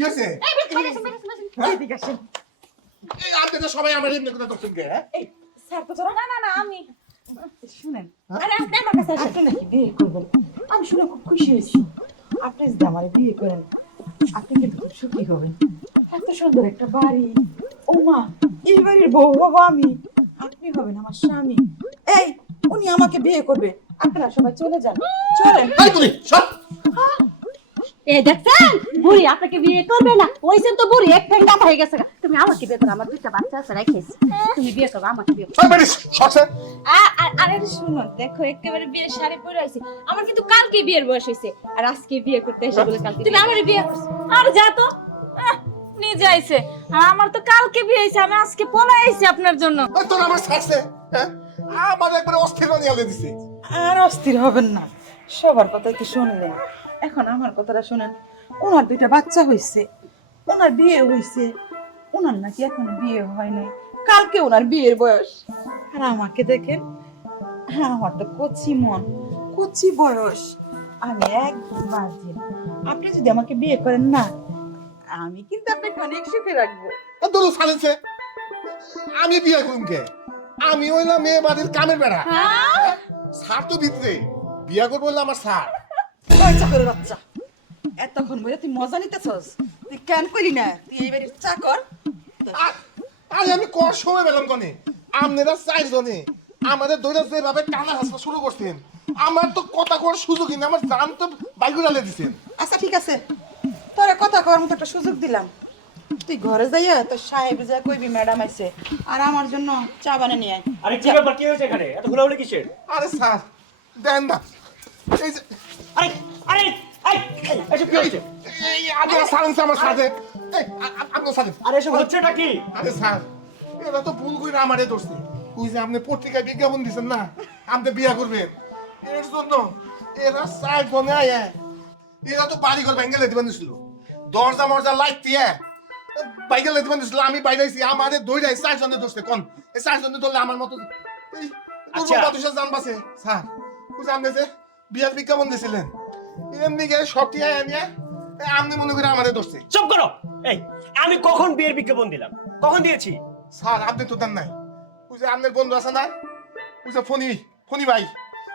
কি হয়েছে? সবাই আমার এমনি কথা ধরছেন কে? হ্যাঁ? স্যার তো তোরা না না না আমি শুনেন। আরে আপনি আমার কাছে আসেন। নাকি বিয়ে করবেন? আমি শুনে খুব খুশি হয়েছি। আপনি যদি আমার বিয়ে করেন আপনি কিন্তু খুব সুখী হবেন। এত সুন্দর একটা বাড়ি। ও মা এই বাড়ির বউ হব আমি। আপনি হবেন আমার স্বামী। এই উনি আমাকে বিয়ে করবে। আপনারা সবাই চলে যান। চলেন। এই তুমি দেখছেন? বুড়ি আপনাকে বিয়ে করবে না? ওইসব তো বুড়ি এক হয়ে গেছে তুমি আমাকে বিয়ে করো আমার দুইটা বাচ্চা আছে তুমি বিয়ে করো আমাকে বিয়ে করো। আর শুনো দেখো একেবারে বিয়ের শাড়ি পরে আইছি। আমার কিন্তু কালকে বিয়ের বয়স হয়েছে আর আজকে বিয়ে করতে এসে বলে কালকে তুমি আমার বিয়ে করছ? আর যা তো। নিজে আইছে। আর আমার তো কালকে বিয়ে হয়েছে আমি আজকে পলাই আইছি আপনার জন্য। তোর আমার ছাড়ছে হ্যাঁ? আমার একবারে অস্থির বানিয়ে আর অস্থির হবেন না সবার কথা কি শুনলেন। এখন আমার কথাটা শুনেন। ওনার দুইটা বাচ্চা হয়েছে ওনার বিয়ে হয়েছে ওনার নাকি এখন বিয়ে হয় নাই। কালকে ওনার বিয়ের বয়স। আর আমাকে দেখেন হ্যাঁ আমার তো কচি মন কচি বয়স। আমি একদম বাজে। আপনি যদি আমাকে বিয়ে করেন না আমি কিন্তু আপনাকে অনেক সুখে রাখব। তোর ছাড়ছে আমি বিয়ে করুম কে? আমি হইলাম মেয়ে বাড়ির কামের বেড়া। সার তো ভিতরে বিয়া করব আমার সার বাচ্চা করে বাচ্চা। এতক্ষণ বলে তুই মজা নিতেছস? তুই কেন করলি না? তুই এই বাড়ির চাকর আ- আরে আমি কর সময় পেলাম কনে। আপনারা চারজনে আমাদের দৈরা যেভাবে টানা হাসা শুরু করছেন আমার তো কথা কর সুযোগই না আমার জান তো বাইক ডালে দিছেন। আচ্ছা ঠিক আছে। তোরে কথা কওয়ার মতো একটা সুযোগ দিলাম। তুই ঘরে যাইয়া তো সাহেব যা কইবি ম্যাডাম আইছে আর আমার জন্য চা বানিয়ে নিয়ে আয়। আরে কি ব্যাপার? কি হয়েছে এখানে? এত ঘোরাঘুরি কিসের? আরে স্যার দেন না। এই যে আরে আরে! এসব কি হচ্ছে? এই আপনারা সারেন আমার সাথে। আপনার সাথে আরে এসব হচ্ছেটা কি? আরে স্যার এরা তো ভুল করে আমারে ওই যে আপনি পত্রিকায় বিজ্ঞাপন দিছেন না আপনি বিয়া করবেন। এর জন্য এরা আয়। এরা তো বাড়ি ঘর ভেঙ্গে লেতে বানিয়েছিল। দরজা মরজা লাইট দিয়ে বাইকে লেতে বানিয়েছিল। আমি বাইরে আইছি আমাদের দৌড়াই চার জনে ধরছে কোন? এই চার জনে ধরলে আমার মতো আচ্ছা। দুর্গা জান বাসে। স্যার যে আপনি যে বিয়ার বিজ্ঞাপন দিছিলেন এমনি গিয়ে সব আপনি মনে করে আমাদের চুপ করো! এই আমি কখন বিয়ের বিজ্ঞাপন দিলাম? কখন দিয়েছি? স্যার আপনি তো দেন নাই। ওই যে আপনার বন্ধু আছে না? ওই যে ফণি ফণি ভাই।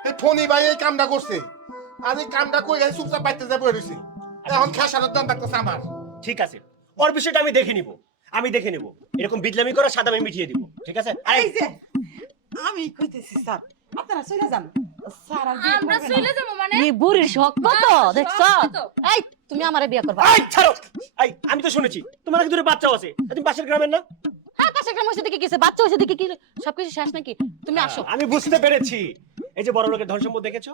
এই ফণি ভাই এই কামটা করছে। আর এই কামটা চুপচাপ বাইতে যাব রয়েছে এখন দাম ডাকতেছে আমার। ঠিক আছে। ওর বিষয়টা আমি দেখে নিব। আমি দেখে নিব। এরকম বিদলামি করে সাদা আমি মিটিয়ে দিব। ঠিক আছে? আরে এই যে আমি কইতেছি স্যার। আপনারা চলে যান। স্যার আর আমরা চলে। যাব মানে? এই বুড়ির শখ কত? হ্যাঁ, দেখছ? এই তুমি আমারে বিয়ে করবা। এই ছাড়ো! এই আমি তো শুনেছি তোমার নাকি দুটো বাচ্চাও আছে। তুমি পাশের গ্রামের না? হ্যাঁ পাশে গ্রাম হয়েছে দেখি কিছু বাচ্চা হয়েছে দেখি কি সবকিছু শেষ নাকি? তুমি আসো। আমি বুঝতে পেরেছি। এই যে বড় লোকের ধন সম্পদ দেখেছ?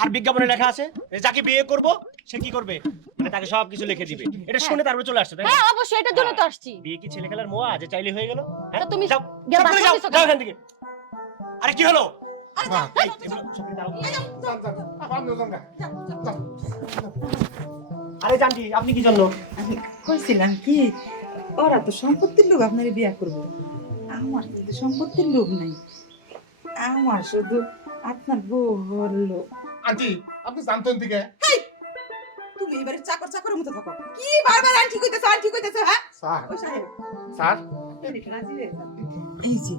আর বিজ্ঞাপনে লেখা আছে যাকে বিয়ে করব সে কি করবে? মানে তাকে সব কিছু লিখে দিবে। এটা শুনে তারপরে চলে আসছে তাই না? হ্যাঁ অবশ্যই এটার জন্য তো আসছি। বিয়ে কি ছেলে খেলার মোয়া যে চাইলে হয়ে গেল? হ্যাঁ? তুমি যাও। করে যাও। যাও এখান থেকে। আরে কি হলো? আরে জানটি আপনি কি জন্য? আমি কইছিলাম কি ওরা তো সম্পত্তির লোক আপনার বিয়ে করব। আমার কিন্তু সম্পত্তির লোক নাই। আমার শুধু আপনার বউ হলো আন্টি আপনি জানতেন দিকে। তুমি এবারে চাকর চাকরের মতো থাকো। কি বারবার আন্টি কইতেছো আন্টি কইতেছো হ্যাঁ? স্যার। ওই সাহেব। স্যার। হয়ে। এই যে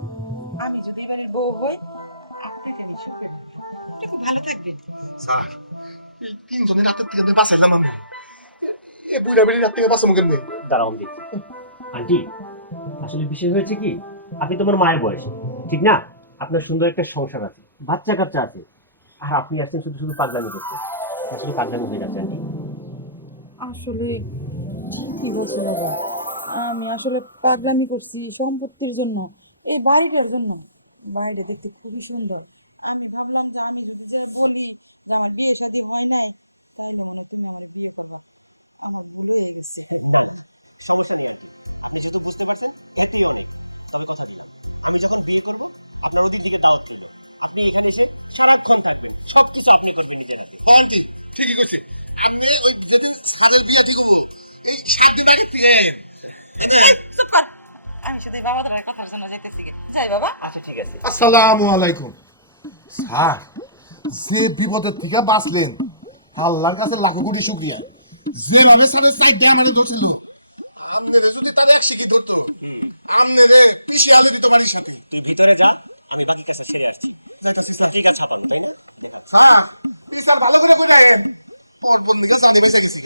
আমি যদি এবারে বউ হই ভালো থাকবেন স্যার এই তিনজনের রাতের থেকে বাঁচাইলাম আমি। এ বুড়া থেকে বাঁচাবো দাঁড়াও আমি আন্টি আসলে বিশেষ হয়েছে কি আপনি তোমার মায়ের বয়সী ঠিক না? আপনার সুন্দর একটা সংসার আছে বাচ্চা কাচ্চা আছে। আর আপনি আসছেন শুধু শুধু পাগলামি করতে আসলে পাগলামি হয়ে যাচ্ছে আন্টি। আসলে কি বলছো বাবা? আমি আসলে পাগলামি করছি সম্পত্তির জন্য এই বাড়িটার জন্য। বাড়িটা দেখতে খুবই সুন্দর। আমি ভাবলাম যে আমি যদি যা বলি যে আমার বিয়ে শাদী হয় নাই তাহলে মনে তুমি আমার বিয়ে করবে? আমার ভুলে গেছে। সমস্যা নেই। আপনি যত কষ্ট পাচ্ছেন হ্যাপি হবে। তাহলে কথা আমি যখন বিয়ে করব আপনার দাওয়াত আপনি এখানে এসে সারাক্ষণ থাকবেন। সব কিছু আপনি করবেন নিজেরা। আন্টি ঠিকই কইছে আপনি ওই যদি সারের বিয়ে দিব এই সাত দিন আগে থেকে আমি শুধু এই বাবাদের কথা শোনা যাইতেছি। যাই বাবা। আচ্ছা ঠিক আছে। আসসালামু আলাইকুম। স্যার যে বিপদের থেকে বাঁচলেন আল্লাহর কাছে লাখো কোটি শুক্রিয়া। যেভাবে স্যারের সাইড দেয় আমাদের ধরছিল আমনে রে যদি তাহলে শিখিত তো আমনে রে পিছে আলু দিতে পারি সাথে। ভিতরে যা আমি বাকি কাছে ফিরে আসছি। ঠিক আছে আপনার তাই না? হ্যাঁ পিছাল ভালো করে করে আয় ওর বন্ধুকে সারি বেঁচে গেছে।